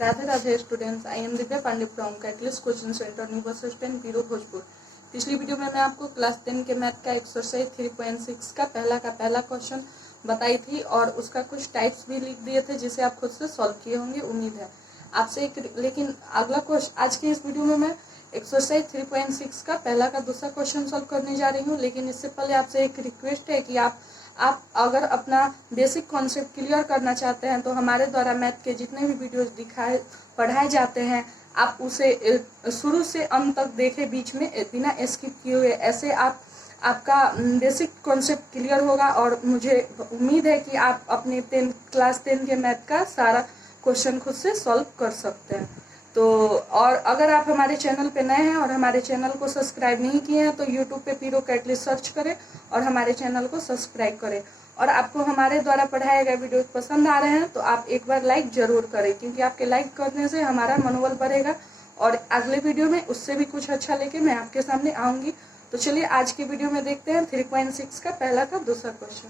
Radhe Radhe students, I am Divya Pandey from catalyst coaching centre new bus stand Piro Bhojpur. पिछली video में मैं आपको क्लास 10 के मैथ का एक्सरसाइज 3.6 का पहला क्वेश्चन बताई थी और उसका कुछ टाइप्स भी लिख दिए थे जिसे आप खुद से सॉल्व किए होंगे, उम्मीद है आपसे। लेकिन अगला क्वेश्चन आज की इस वीडियो में मैं एक्सरसाइज 3.6 का पहला का दूसरा क्वेश्चन सॉल्व करने जा रही हूँ। लेकिन इससे पहले आपसे एक रिक्वेस्ट है कि आप अगर अपना बेसिक कॉन्सेप्ट क्लियर करना चाहते हैं तो हमारे द्वारा मैथ के जितने भी वीडियोस पढ़ाए जाते हैं आप उसे शुरू से अंत तक देखें, बीच में बिना स्किप किए हुए। ऐसे आपका बेसिक कॉन्सेप्ट क्लियर होगा और मुझे उम्मीद है कि आप अपने क्लास 10 के मैथ का सारा क्वेश्चन खुद से सॉल्व कर सकते हैं। तो और अगर आप हमारे चैनल पे नए हैं और हमारे चैनल को सब्सक्राइब नहीं किए हैं तो यूट्यूब पे पीरो कैटलिस्ट सर्च करें और हमारे चैनल को सब्सक्राइब करें। और आपको हमारे द्वारा पढ़ाए गए वीडियो पसंद आ रहे हैं तो आप एक बार लाइक जरूर करें, क्योंकि आपके लाइक करने से हमारा मनोबल बढ़ेगा और अगले वीडियो में उससे भी कुछ अच्छा लेके मैं आपके सामने आऊंगी। तो चलिए आज की वीडियो में देखते हैं 3.6 का पहला का दूसरा क्वेश्चन।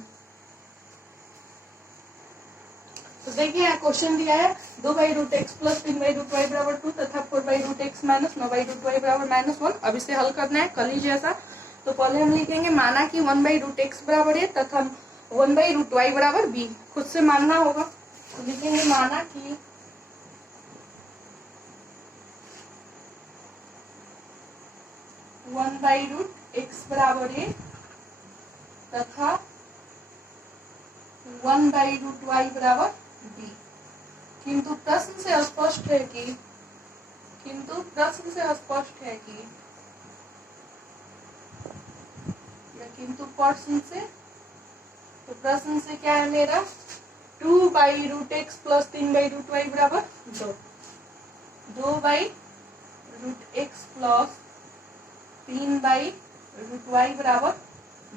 तो देखिए यहाँ क्वेश्चन दिया है 2/√x प्लस 3/√y बराबर 2 तथा 4/√x माइनस 9/√y बराबर -1। अब इसे हल करना है कल ही जैसा। तो पहले हम लिखेंगे माना कि 1/√x बराबर है तथा 1/√y बराबर b। खुद से मानना होगा तो लिखेंगे माना कि (1/√x बराबर है तथा 1/√y बराबर b। किंतु प्रश्न से स्पष्ट है कि प्रश्न से क्या है मेरा 2/√x प्लस 3/√y बराबर 2। 2/√x प्लस 3/√y बराबर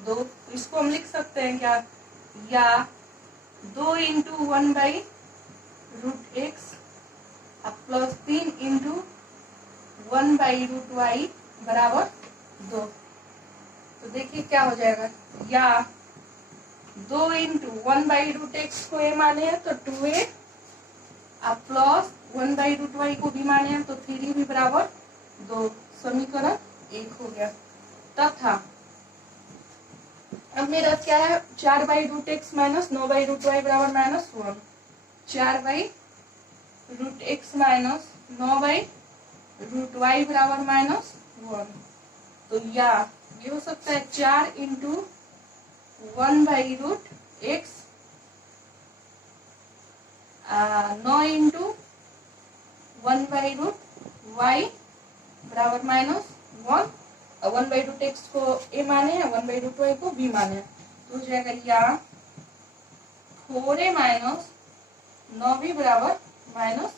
2। इसको हम लिख सकते हैं क्या, या 2 into 1/√x plus 3 into 1/√y बराबर 2। तो देखिए क्या हो जाएगा, या 2 इंटू 1/√x को a माने हैं तो 2a प्लस 1/√y को भी माने हैं तो 3 भी बराबर 2। समीकरण 1 हो गया। तथा अब मेरा क्या है 4/√x माइनस 9/√y बराबर -1। 4/√x माइनस 9/√y बराबर -1। तो या ये हो सकता है 4 इंटू 1/√x 9 इंटू 1/√y बराबर -1। 1/√x को a माने हैं, 1/√y को b माने हैं तो हो जाएगा या 4a माइनस 9b बराबर -1।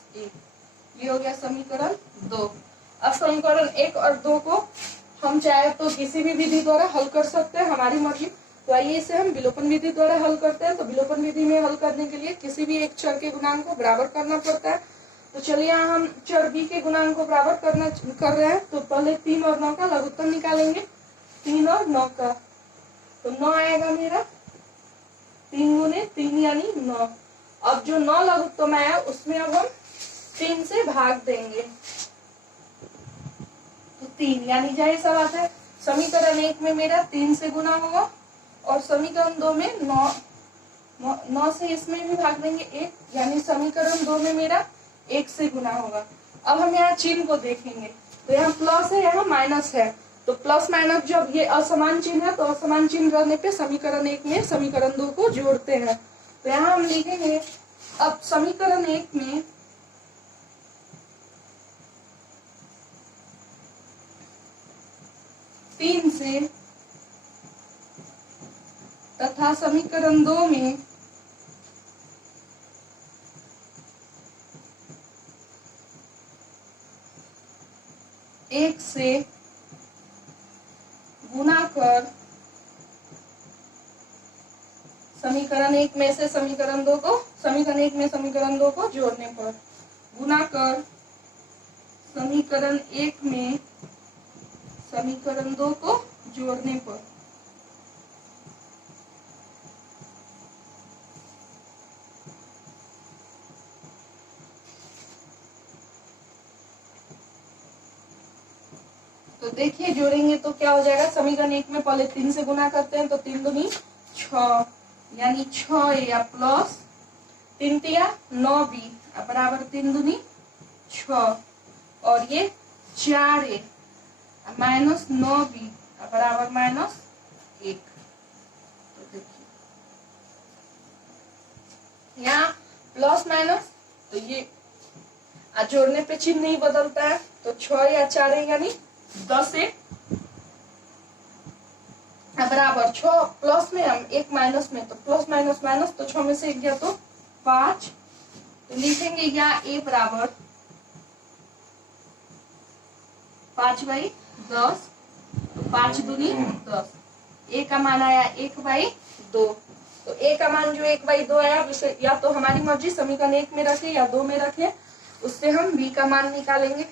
ये हो गया समीकरण 2। अब समीकरण 1 और 2 को हम चाहे तो किसी भी विधि द्वारा हल कर सकते हैं, हमारी मर्जी। तो आइए इसे हम विलोपन विधि द्वारा हल करते हैं। तो विलोपन विधि में हल करने के लिए किसी भी एक चर के गुणांक को बराबर करना पड़ता है। तो चलिए यहाँ हम चर b के गुणांक को बराबर कर रहे हैं। तो पहले 3 और 9 का लघुत्तम निकालेंगे। 3 और 9 का तो 9 आएगा मेरा 3 गुने 3 यानी 9। अब जो 9 लघुत्तम आया उसमें अब हम 3 से भाग देंगे तो 3 यानी जाहिर सा बात है समीकरण 1 में मेरा 3 से गुना होगा और समीकरण 2 में 9 से इसमें भी भाग देंगे 1, यानी समीकरण 2 में मेरा 1 से गुना होगा। अब हम यहाँ चिन्ह को देखेंगे तो यहाँ प्लस है, यहाँ माइनस है। तो प्लस माइनस जब ये असमान चिन्ह है तो असमान चिन्ह रहने पे समीकरण 1 में समीकरण 2 को जोड़ते हैं। तो यहाँ हम लिखेंगे अब समीकरण 1 में तीन से तथा समीकरण 2 में एक से गुना कर समीकरण 1 में से समीकरण 2 को जोड़ने पर गुना कर समीकरण 1 में समीकरण 2 को जोड़ने पर तो देखिए जोड़ेंगे तो क्या हो जाएगा, समीकरण 1 में पहले 3 से गुना करते हैं तो 3 दूनी 6, यानी 6a या प्लस 3 तिया 9b बराबर 3 दूनी 6, और ये 4a माइनस 9b बराबर -1। तो देखिए यहाँ प्लस माइनस, तो ये जोड़ने पे चिन्ह नहीं बदलता है, तो 6 या 4 यानी 10 बराबर 6 प्लस में हम 1 माइनस में, तो प्लस माइनस माइनस, तो 6 में से 1 गया तो 5, तो लिखेंगे यहाँ a बराबर 5/10, तो 5 दूनी 10, a का मान आया 1/2, तो a का मान जो 1/2 आया उसे या तो हमारी मर्जी समीकरण 1 में रखे या 2 में रखे, उससे हम b का मान निकालेंगे।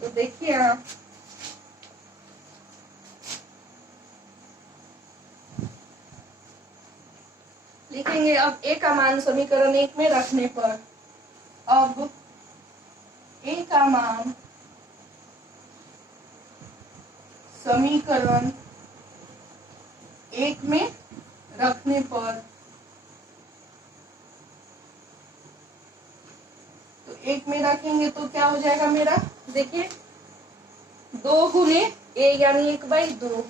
तो देखिए यहाँ लिखेंगे अब a का मान समीकरण 1 में रखने पर, अब a का मान समीकरण 1 में रखने पर, तो 1 में रखेंगे तो क्या हो जाएगा मेरा, देखिए 2 गुने a यानी 1/2,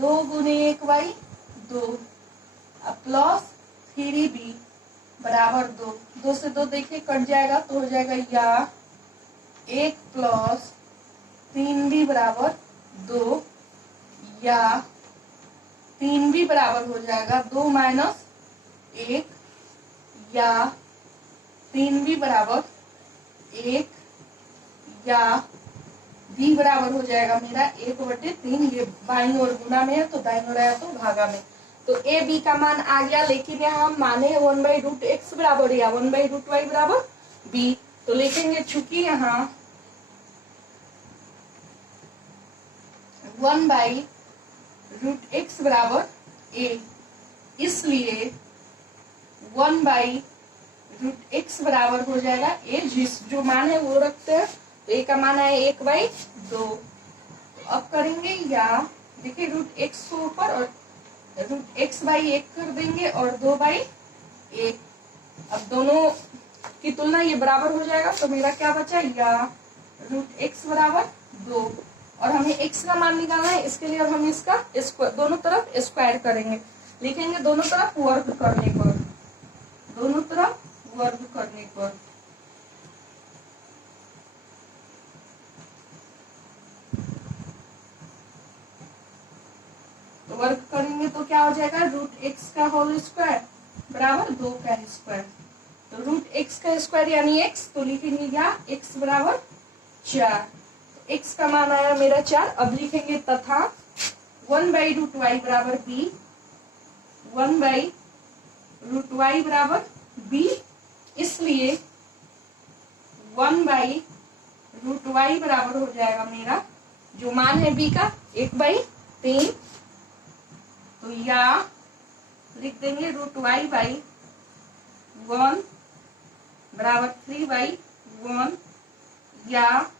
2 गुने 1/2 प्लस 3b बराबर 2, 2 से 2 देखिए कट जाएगा तो हो जाएगा या 1 प्लस 3b बराबर 2, या 3b बराबर हो जाएगा 2 माइनस 1, या 3b बराबर 1, या b बराबर हो जाएगा मेरा 1/3, ये बाईं ओर गुना में है तो दाईं ओर आया तो भागा में, तो a b का मान आ गया, लेकिन यहाँ हम माने 1/√x बराबर या 1/√y बराबर b, तो लिखेंगे चूंकि यहाँ 1/√x बराबर a, इसलिए 1/√x बराबर हो जाएगा a, जो मान है वो रखते हैं, तो a का मान है 1/2, अब करेंगे या देखिए √x को ऊपर और √x/1 कर देंगे और 2/1, अब दोनों की तुलना ये बराबर हो जाएगा, तो मेरा क्या बचा, या √x बराबर 2, और हमें x का मान निकालना है, इसके लिए अब हम इसका दोनों तरफ स्क्वायर करेंगे, लिखेंगे दोनों तरफ वर्ग करने पर, दोनों तरफ वर्ग करने पर, तो वर्ग करेंगे तो क्या हो जाएगा, √x का होल स्क्वायर बराबर 2 का स्क्वायर, तो √x का स्क्वायर यानी x, तो लिखेंगे या x बराबर 4, तो x का मान आया मेरा 4, अब लिखेंगे तथा 1/√y बराबर b, 1/√y बराबर b, इसलिए 1/√y बराबर हो जाएगा मेरा जो मान है b का 1/3, तो या लिख देंगे √y/1 बराबर 3/1, या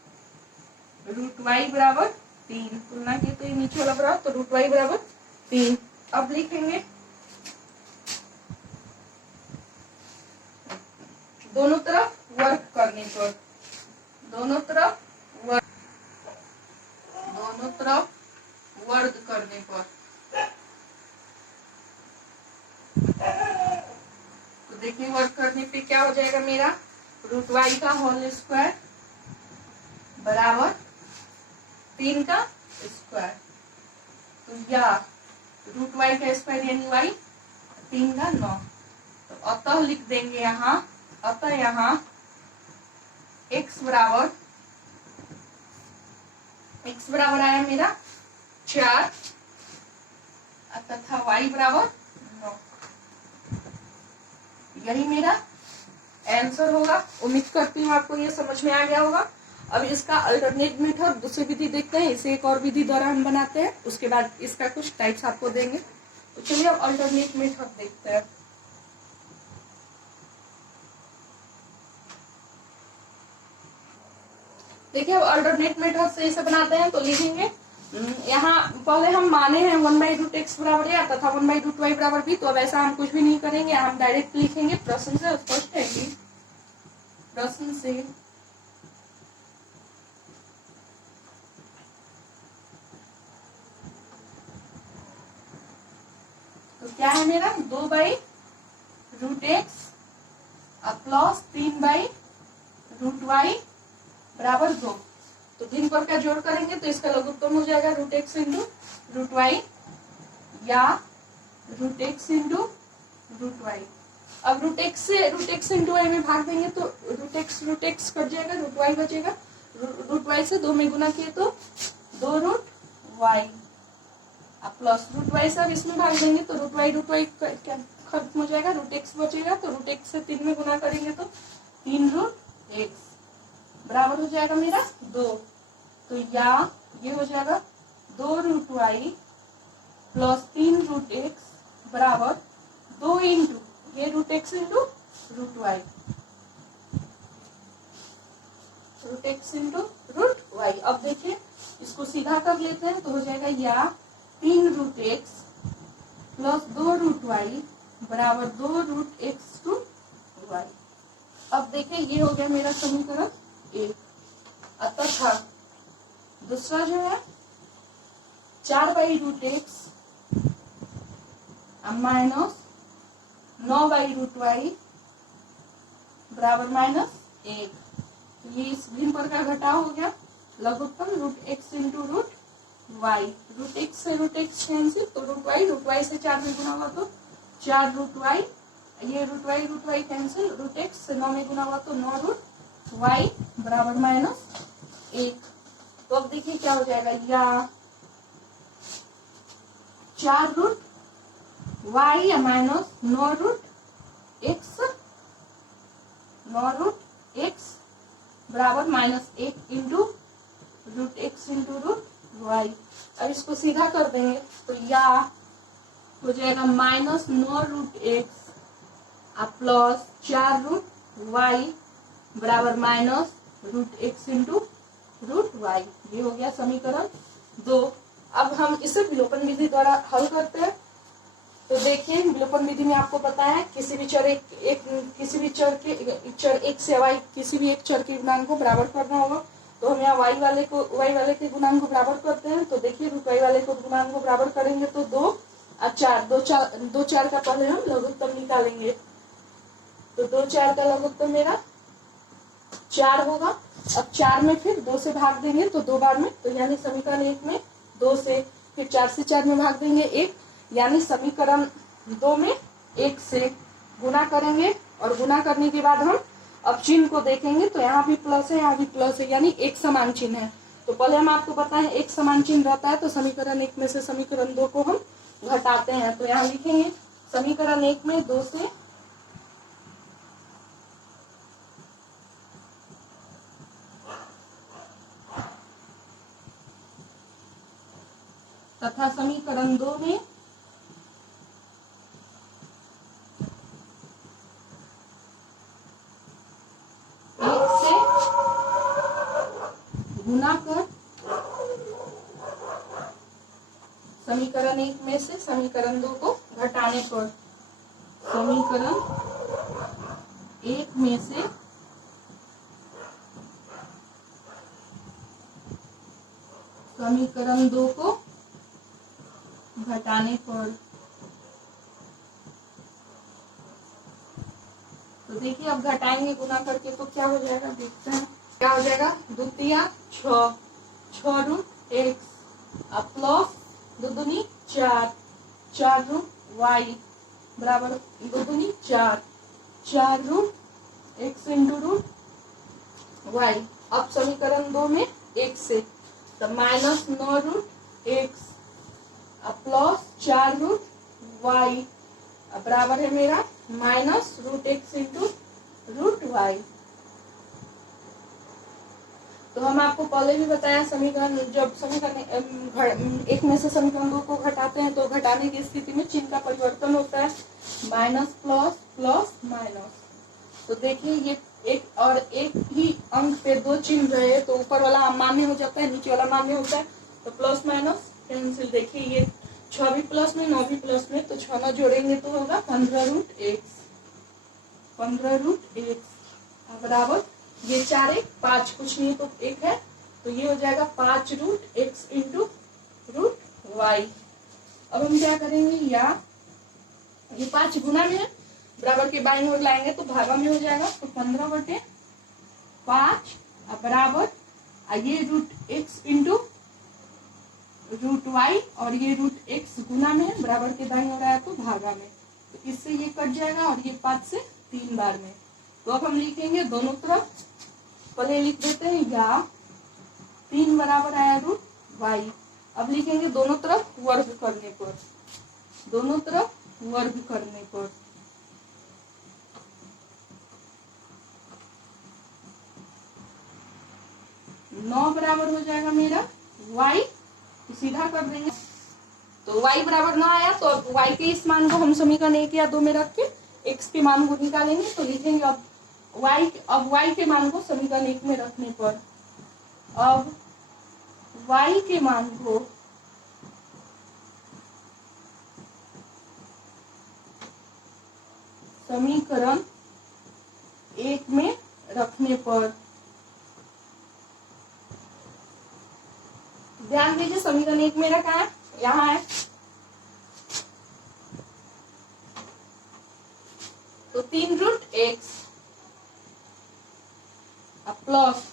√y बराबर 3, तुलना की तो ये नीचे वाला बराबर, तो √y बराबर 3, अब लिखेंगे दोनों तरफ वर्ग करने पर, दोनों तरफ वर्ग करने पर, तो देखिए वर्ग करने पे क्या हो जाएगा मेरा, √y का होल स्क्वायर बराबर 3 का स्क्वायर, तो या √y का स्क्वायर यानी y 3 का 9, तो अतः लिख देंगे यहाँ, अतः यहाँ x बराबर आया मेरा 4 तथा y बराबर 9, यही मेरा आंसर होगा। उम्मीद करती हूँ आपको ये समझ में आ गया होगा। अब इसका अल्टरनेट मेथड दूसरी विधि देखते हैं, इसे एक और विधि द्वारा हम बनाते हैं, उसके बाद इसका कुछ टाइप्स आपको देंगे। तो चलिए अब अल्टरनेट मेथड देखते हैं। देखिए अब अल्टरनेट मेथड से इसे बनाते हैं तो लिखेंगे यहाँ पहले हम माने हैं 1/√x बराबर या तथा 1/√y बराबर भी, तो अब ऐसा हम कुछ भी नहीं करेंगे, हम डायरेक्ट लिखेंगे प्रश्न से। स्पष्ट है कि प्रश्न से तो क्या है मेरा 2/√x प्लस 3/√y बराबर 2। तो दिन पर का जोड़ करेंगे तो इसका लघुत्तम हो जाएगा √x इंटू √y या √x इंटू √y। अब √x से √x इंटू y में भाग देंगे तो √x कट जाएगा, √y बचेगा, √y से 2 में गुना किए तो 2√y प्लस √y से अब इसमें भाग देंगे तो √y क्या खत्म हो जाएगा, √x बचेगा, तो √x से 3 में गुना करेंगे तो 3√x बराबर हो जाएगा मेरा 2। तो या ये हो जाएगा 2√y प्लस 3√x बराबर 2 इंटू ये √x into √y, √x into √y। अब देखिए इसको सीधा कर लेते हैं तो हो जाएगा या 3√x प्लस 2√y बराबर 2√x/y। अब देखिए ये हो गया मेरा समीकरण 1। तथा दूसरा जो है 4/√x माइनस 9/√y बराबर -1। ये इस भिन्न पर का घटाव हो गया, लघुत्तम √x इंटू √y, √x से √x कैंसिल तो √y से 4 में गुना हुआ तो 4√y, ये √y कैंसिल, √x से 9 में गुना हुआ तो 9√y बराबर -1। तो अब देखिए क्या हो जाएगा या 4√y या माइनस 9√x बराबर -1 इंटू √x इंटू √y। अब इसको सीधा कर देंगे तो या हो जाएगा -9√x प्लस 4√y बराबर -√x इंटू √y। ये हो गया समीकरण 2। अब हम इसे विलोपन विधि द्वारा हल करते हैं। तो देखिए विलोपन विधि में आपको पता है किसी भी चर एक से y किसी भी एक चर के गुणांक को बराबर करना होगा। तो हम यहाँ y वाले के गुणांक को बराबर करते हैं। तो देखिए √y वाले को गुणांक को बराबर करेंगे तो 2 और 4 का पहले हम लघुत्तम निकालेंगे। तो 2 4 का लघुत्तम मेरा 4 होगा। अब 4 में फिर 2 से भाग देंगे तो 2 बार में, तो यानी समीकरण 1 में 2 से फिर 4 से 4 में भाग देंगे 1, यानी समीकरण 2 में 1 से गुना करेंगे। और गुना करने के बाद हम अब चिन्ह को देखेंगे तो यहाँ भी प्लस है, यहाँ भी प्लस है, यानी एक समान चिन्ह है। तो पहले हम आपको पता है एक समान चिन्ह रहता है तो समीकरण 1 में से समीकरण 2 को हम घटाते हैं। तो यहाँ लिखेंगे समीकरण 1 में 2 से तथा समीकरण 2 में गुना कर समीकरण 1 में से समीकरण 2 को घटाने पर समीकरण 1 में से समीकरण 2 को घटाने पर। तो देखिए अब घटाएंगे गुना करके तो क्या हो जाएगा, देखते हैं क्या हो जाएगा। 2 तिया 6 6√x प्लस 2 दूनी 4 4√y बराबर 2 दूनी 4 4√x इंटू √y। अब समीकरण 2 में 1 से तो -9√x प्लस 4√y बराबर है मेरा -√x इंटू √y। तो हम आपको पहले भी बताया समीकरण जब समीकरण 1 में से समीकरण 2 को घटाते हैं तो घटाने की स्थिति में चिन्ह का परिवर्तन होता है, माइनस प्लस प्लस माइनस। तो देखिए ये एक और एक ही अंक पे दो चिन्ह रहे तो ऊपर वाला मान्य हो जाता है, नीचे वाला मान्य होता है। तो प्लस माइनस कैंसिल। देखिए ये 6 भी प्लस में 9 भी प्लस में, तो 6 9 जोड़ेंगे तो होगा 15√x, 15√x बराबर ये 4 1 5, कुछ नहीं तो 1 है, तो ये हो जाएगा 5√x इंटू √y। अब हम क्या करेंगे, या ये 5 गुना में है, बराबर के बाईं ओर लाएंगे तो भागा में हो जाएगा, तो 15/5 बराबर ये √x इंटू √y, और ये √x गुना में है, बराबर के दाईं ओर आया तो भागा में, तो इससे ये कट जाएगा और ये 5 से 3 बार में। तो अब हम लिखेंगे दोनों तरफ, पहले लिख देते हैं या 3 बराबर आया √y। अब लिखेंगे दोनों तरफ वर्ग करने पर, दोनों तरफ वर्ग करने पर, नौ बराबर हो जाएगा मेरा y, तो सीधा कर देंगे, तो y बराबर 9 आया, तो अब y के इस मान को हम समीकरण 1 या 2 में रख के x के मान को निकालेंगे। तो लिखेंगे अब y के मान को समीकरण 1 में रखने पर, अब y के मान को समीकरण 1 में रखने पर, ध्यान दीजिए समीकरण 1 मेरा कहाँ है, यहाँ है, तो 3√x प्लस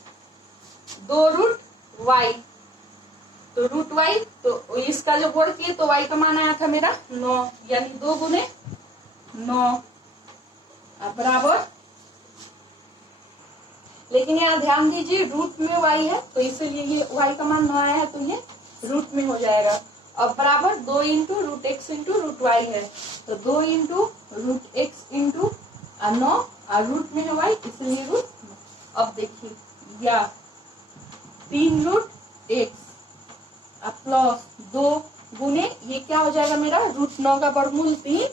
2√y, तो √y, तो इसका जो गुण किए तो y का मान आया था मेरा 9, यानी 2 गुने 9 बराबर, लेकिन यहाँ ध्यान दीजिए रूट में y है, तो इसीलिए ये y का मान 9 आया है, तो ये रूट में हो जाएगा। अब बराबर 2 इंटू √x इंटू √y है, तो 2 इंटू √x इंटू 9 और रूट में है y, इसलिए रूट। अब देखिए या 3√x प्लस 2 गुने ये क्या हो जाएगा मेरा √9 का वर्गमूल 3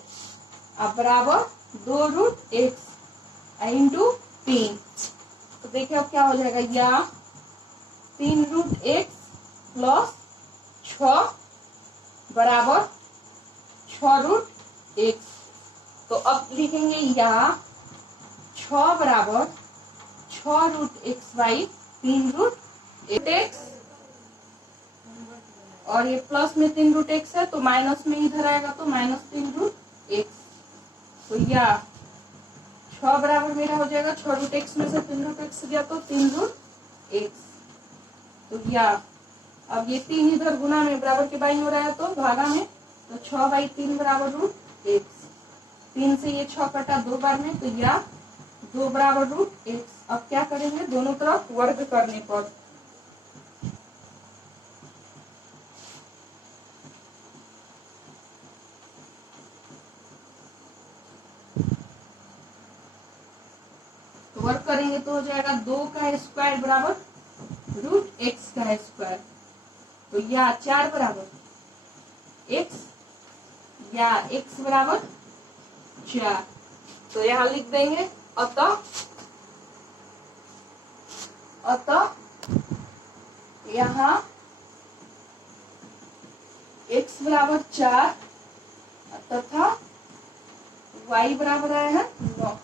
बराबर 2√x इंटू 3। तो देखिए अब क्या हो जाएगा, या 3√x प्लस 6 बराबर 6√x। तो अब लिखेंगे या 6 बराबर 6√x बाई 3√x, और ये प्लस में 3√x है तो माइनस में इधर आएगा तो -3√x। तो या 6 बराबर मेरा हो जाएगा 6√x में से 3√x गया तो 3√x। तो या अब ये 3 इधर गुना में बराबर के बाईं हो रहा है तो भागा में, तो 6/3 बराबर √x, 3 से ये 6 कटा 2 बार में, तो या 2 बराबर √x। अब क्या करेंगे, दोनों तरफ वर्ग करने पर, वर्क करेंगे तो हो जाएगा 2 का स्क्वायर बराबर √x का स्क्वायर, तो या 4 बराबर x, या x बराबर 4, तो यहाँ लिख देंगे अतः यहाँ x बराबर 4 तथा y बराबर आया है 9।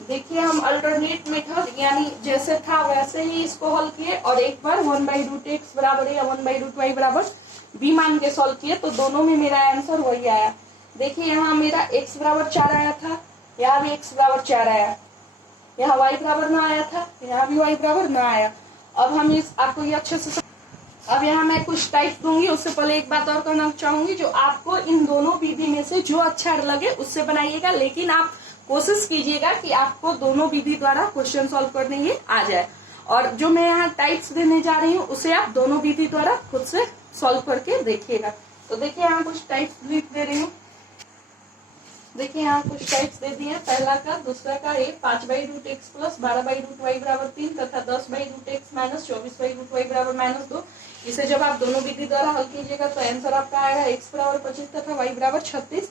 देखिए हम अल्टरनेट मेथड यानी जैसे था वैसे ही इसको हल किए, और एक बार 1/√x बराबर या 1/√y बराबर b मान के सॉल्व किए, तो दोनों में मेरा आंसर वही आया। देखिए यहाँ मेरा x बराबर 4 आया था, यहाँ भी x बराबर 4 आया, यहाँ y बराबर 9 आया था, यहाँ भी y बराबर 9 आया। अब हम इस आपको ये अच्छे से, अब यहाँ मैं कुछ टाइप दूंगी, उससे पहले एक बात और करना चाहूंगी, जो आपको इन दोनों विधि में से जो अच्छा लगे उससे बनाइएगा, लेकिन आप कोशिश कीजिएगा कि आपको दोनों विधि द्वारा क्वेश्चन सॉल्व करने ये आ जाए। और जो मैं यहाँ टाइप्स देने जा रही हूँ उसे आप दोनों विधि द्वारा खुद से सॉल्व करके देखिएगा। तो देखिए यहाँ कुछ टाइप्स लिख दे रही हूँ। देखिए यहाँ कुछ टाइप्स दे दिए हैं। पहला का, दूसरा का ए 5/√x प्लस 12/√y बराबर 3 तथा 10/√x माइनस 24/√y बराबर -2। इसे जब आप दोनों विधि द्वारा हल कीजिएगा तो आंसर आपका आएगा x बराबर 25 तथा y बराबर 36।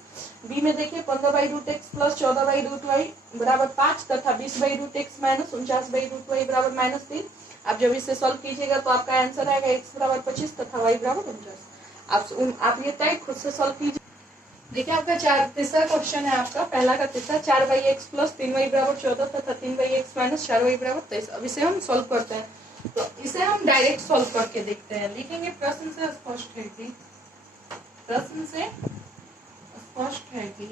बी में देखिए 15/√x प्लस 14/√y बराबर 5 तथा 20/√x माइनस 49/√y बराबर -3। आप जब इसे सॉल्व कीजिएगा तो आपका आंसर आएगा x बराबर 25 तथा y बराबर 49। आप ये टाइप खुद से सॉल्व कीजिए। देखिए आपका तीसरा क्वेश्चन है आपका, पहला का तीसरा 4/x प्लस 3y बराबर 14 तथा 3/x माइनस 4y बराबर 23। अब इसे हम सॉल्व करते हैं, तो इसे हम डायरेक्ट सॉल्व करके देखते हैं। लिखेंगे प्रश्न से स्पष्ट है कि, प्रश्न से स्पष्ट है कि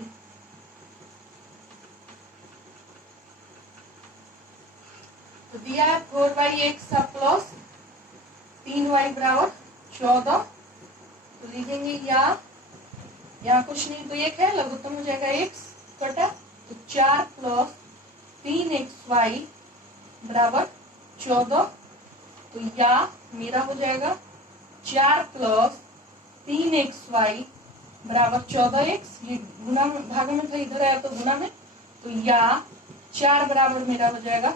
तो दिया है 4/x प्लस 3y बराबर 14। तो लिखेंगे या यहाँ कुछ नहीं तो एक है, लघुत्तम हो जाएगा x कटा, तो 4 प्लस 3xy बराबर 14। तो या मेरा हो जाएगा 4 प्लस 3xy बराबर 14x। ये गुना भाग में था, इधर आया तो गुना में, तो या 4 बराबर मेरा हो जाएगा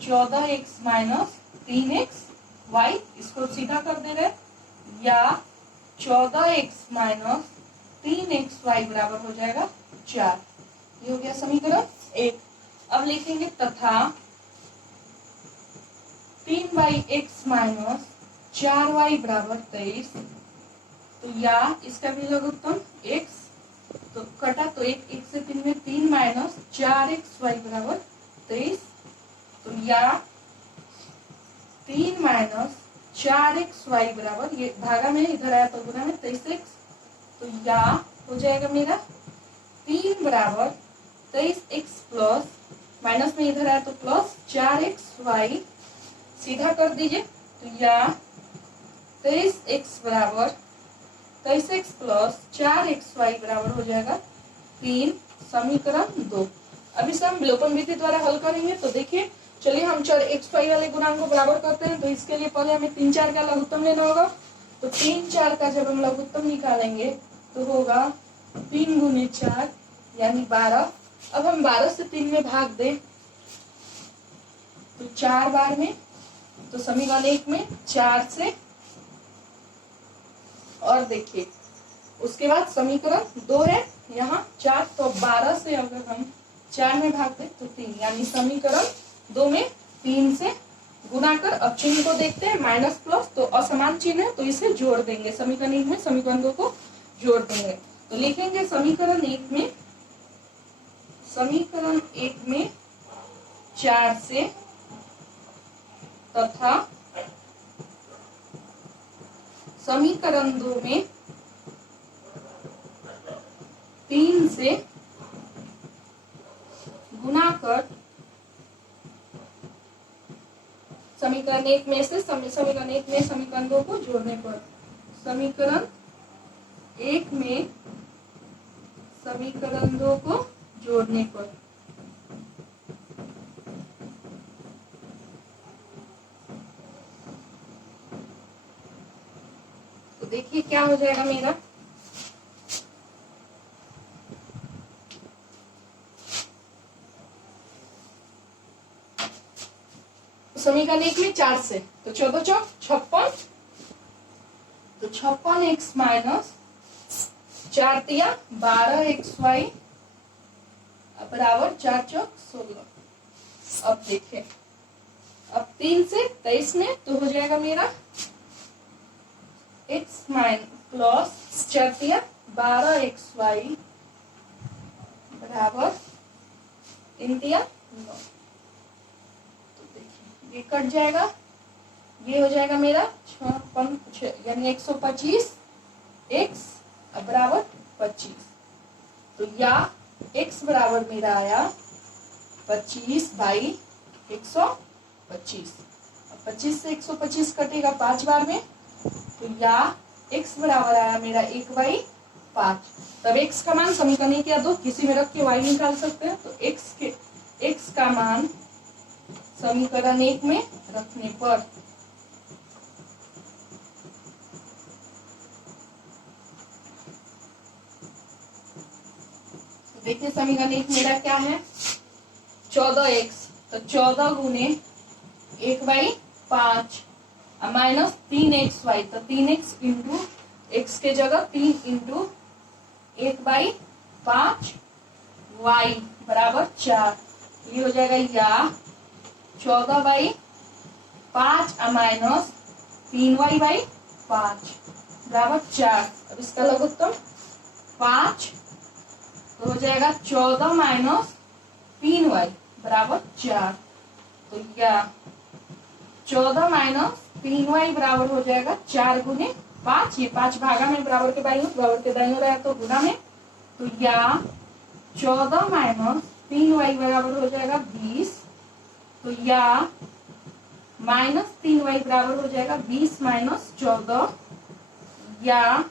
14x माइनस 3xy। इसको सीधा कर दे रहे, या 14x माइनस 3xy बराबर हो जाएगा 4। ये हो गया समीकरण 1। अब लिखेंगे तथा 3x माइनस 4y बराबर 23। तो या इसका भी लघुत्तम x, तो कटा तो 1 से 3 में 3 माइनस 4xy बराबर 23। तो या 3 माइनस 4xy बराबर, ये भागा में इधर आया तो गुना में 23x। तो या हो जाएगा मेरा 3 बराबर 23x प्लस माइनस में इधर आया तो प्लस 4xy, सीधा कर दीजिए। तो या 23x बराबर 23x प्लस 4xy बराबर हो जाएगा 3, समीकरण 2। अब इसे हम विलोपन विधि द्वारा हल करेंगे। तो देखिए, चलिए हम चर xy वाले गुणांक को बराबर करते हैं। तो इसके लिए पहले हमें 3 4 का लघुत्तम लेना होगा। तो 3 4 का जब हम लघुत्तम निकालेंगे तो होगा 3 गुने 4 यानी 12। अब हम 12 से 3 में भाग दें तो 4 बार में, तो समीकरण 1 में 4 से, और देखिए उसके बाद समीकरण 2 है यहाँ 4, तो 12 से अगर हम 4 में भाग दें तो 3, यानी समीकरण 2 में 3 से गुना कर, अब चिन्ह को देखते हैं, माइनस प्लस तो असमान चिन्ह है तो इसे जोड़ देंगे। समीकरण 1 में समीकरण 2 को जोड़ देंगे। तो लिखेंगे समीकरण 1 में 4 से तथा समीकरण 2 में 3 से गुना कर, समीकरण 1 में से समीकरण 1 में समीकरण 2 को जोड़ने पर, समीकरण 1 में समीकरण 2 को जोड़ने पर तो देखिए क्या हो जाएगा मेरा, समीकरण 1 में 4 से, तो 14 चौक 56, तो 56x माइनस 4 तिया 12xy बराबर 4 चौक 16। अब देखिए, अब 3 से 23 में तो हो जाएगा मेरा x माइनस प्लस 4 तिया 12xy बराबर 3 तिया 9। ये कट जाएगा, ये हो जाएगा मेरा 6 यानी 125 x बराबर 25। तो या x बराबर मेरा आया 25/125। 25 से 125 कटेगा 5 बार में, तो या x बराबर आया मेरा 1/5। तब x का मान समीकरण 1 या 2 किसी में रख के y निकाल सकते हैं। तो x का मान समीकरण 1 में रखने पर देखिए समीकरण एक मेरा क्या है, 14x, तो 14 गुने 1/5 माइनस 3xy, तो 3x इंटू x के जगह 3 इंटू 1/5 y बराबर 4। ये हो जाएगा या 14/5 माइनस 3y/5 बराबर 4। अब इसका लघुत्तम 5, तो हो जाएगा 14 माइनस 3y बराबर 4। तो या 14 माइनस 3y बराबर हो जाएगा 4 गुने 5, ये 5 भागा में बराबर के दाईं ओर आया तो गुना में, तो या 14 माइनस 3y बराबर हो जाएगा 20, तो या माइनस 3y बराबर हो जाएगा 20 माइनस 14, या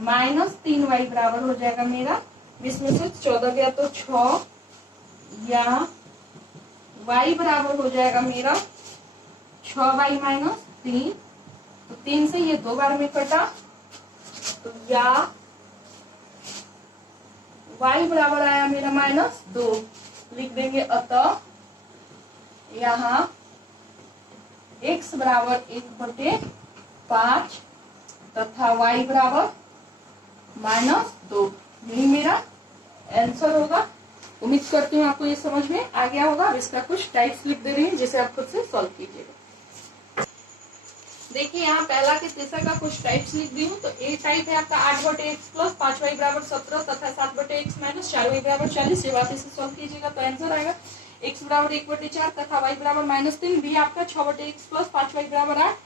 माइनस 3y बराबर हो जाएगा मेरा, इसमें से 14 गया तो 6, या y बराबर हो जाएगा मेरा 6y माइनस 3, तो 3 से ये 2 बार में कटा, तो या y बराबर आया मेरा -2, लिख देंगे। अतः यहाँ x बराबर 1/5 तथा y बराबर -2, यही मेरा आंसर होगा। उम्मीद करती हूँ आपको ये समझ में आ गया होगा। अब इसका कुछ टाइप्स लिख दे रही हूँ जिसे आप खुद से सॉल्व कीजिएगा। देखिए यहाँ पहला के तीसरा का कुछ टाइप्स लिख दी हूँ। तो ए टाइप है आपका 8/x प्लस 5y बराबर 17 तथा 7/x माइनस 4y बराबर 40। ये बात इसे सॉल्व कीजिएगा तो आंसर आएगा x बराबर 1/4 तथा y बराबर -3। बी आपका 6/x प्लस 5y बराबर 8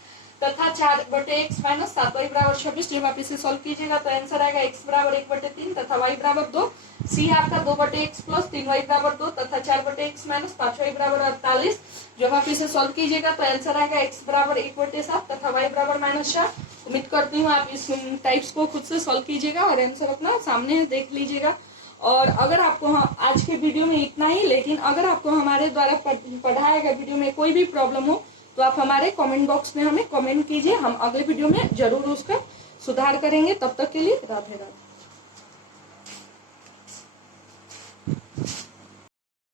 तथा 4/x माइनस 7y बराबर 26। जब आप इसे सॉल्व कीजिएगा तो आंसर आएगा x बराबर 1/3 तथा y बराबर 2। सी है आपका 2/x प्लस 3y बराबर 2 तथा 4/x माइनस 5y बराबर 48। जब आप इसे सॉल्व कीजिएगा तो आंसर आएगा x बराबर 1/7 तथा y बराबर -4। उम्मीद करती हूँ आप इस टाइप्स को खुद से सॉल्व कीजिएगा और आंसर अपना सामने देख लीजिएगा। और अगर आपको आज के वीडियो में इतना ही, लेकिन अगर आपको हमारे द्वारा पढ़ाया गया वीडियो में कोई भी प्रॉब्लम हो तो आप हमारे कमेंट बॉक्स में हमें कमेंट कीजिए, हम अगले वीडियो में जरूर उसका सुधार करेंगे। तब तक के लिए राधे राधे।